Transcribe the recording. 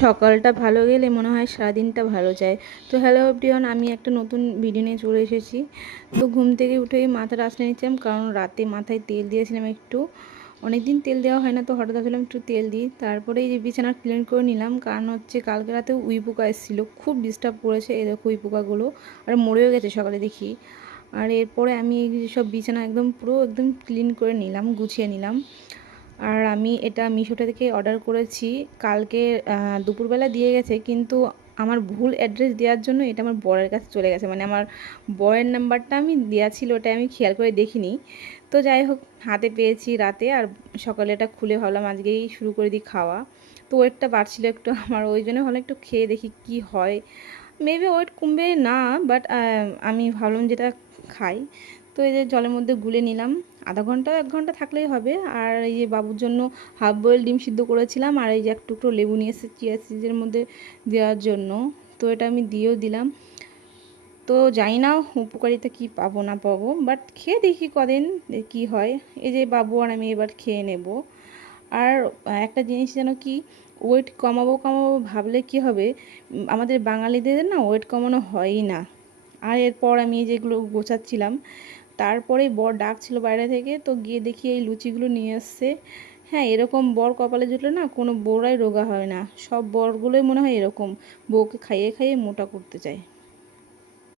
সকালটা ভালো গেলে মনে হয় সারাদিনটা ভালো যায়। তো হ্যালো এভরিওয়ান, আমি একটা নতুন ভিডিও নিয়ে চলে এসেছি। তো ঘুম থেকে উঠেই মাথাটা আসলে নিচ্ছিলাম, কারণ রাতে মাথায় তেল দিয়েছিলাম একটু। অনেকদিন তেল দেওয়া হয় না, তো হঠাৎ ভাবলাম একটু তেল দিই। তারপরে এই যে বিছানা ক্লিন করে নিলাম, কারণ হচ্ছে কালকে রাতে উই পোকা এসেছিলো, খুব ডিস্টার্ব করেছে এই দেখো উই পোকাগুলো। আর মরেও গেছে সকালে দেখি। আর এরপরে আমি এই সব বিছানা একদম পুরো একদম ক্লিন করে নিলাম, গুছিয়ে নিলাম। আর আমি এটা মিশোটা থেকে অর্ডার করেছি কালকে দুপুরবেলা দিয়ে গেছে, কিন্তু আমার ভুল অ্যাড্রেস দেওয়ার জন্য এটা আমার বরের কাছে চলে গেছে। মানে আমার বরের নাম্বারটা আমি দেওয়া ছিল, ওটা আমি খেয়াল করে দেখিনি। তো যাই হোক, হাতে পেয়েছি রাতে, আর সকালে এটা খুলে ভাবলাম আজকেই শুরু করে দিই খাওয়া। তো ওয়েটটা বাড়ছিল একটু আমার, ওই জন্য ভাবলাম একটু খেয়ে দেখি কি হয়। মেবি ওয়েট কমবে না, বাট আমি ভাবলাম যেটা খাই। তো এই যে জলের মধ্যে গুলে নিলাম, আধা ঘন্টা 1 ঘন্টা থাকলেই হবে। আর এই যে বাবুর জন্য হাফ বয়েল ডিম সিদ্ধ করেছিলাম, আর এই যে এক টুকরো লেবু নিয়ে এসেছি চিয়া সিডের মধ্যে দেওয়ার জন্য। তো এটা আমি দিয়েও দিলাম। তো জানি না উপকারিতা কি পাবো না পাবো, বাট খেয়ে দেখি কদিন কি হয়। এই যে বাবু আর আমি এবার খেয়ে নেব। আর একটা জিনিস যেন কি, ওয়েট কমাবো কমাবো ভাবলে কি হবে, আমাদের বাঙালিদের না ওয়েট কমানো হয়ই না। আর এরপর আমি যেগুলো গোছাচ্ছিলাম, তারপরেই বর ডাকছিল বাইরে থেকে, তো গিয়ে দেখি এই লুচিগুলো নিয়ে এসছে। হ্যাঁ, এরকম বর কপালে জুটলে না কোনো বউরাই রোগা হয় না, সব বরগুলোই মনে হয় এরকম, বউকে খাইয়ে খাইয়ে মোটা করতে চায়।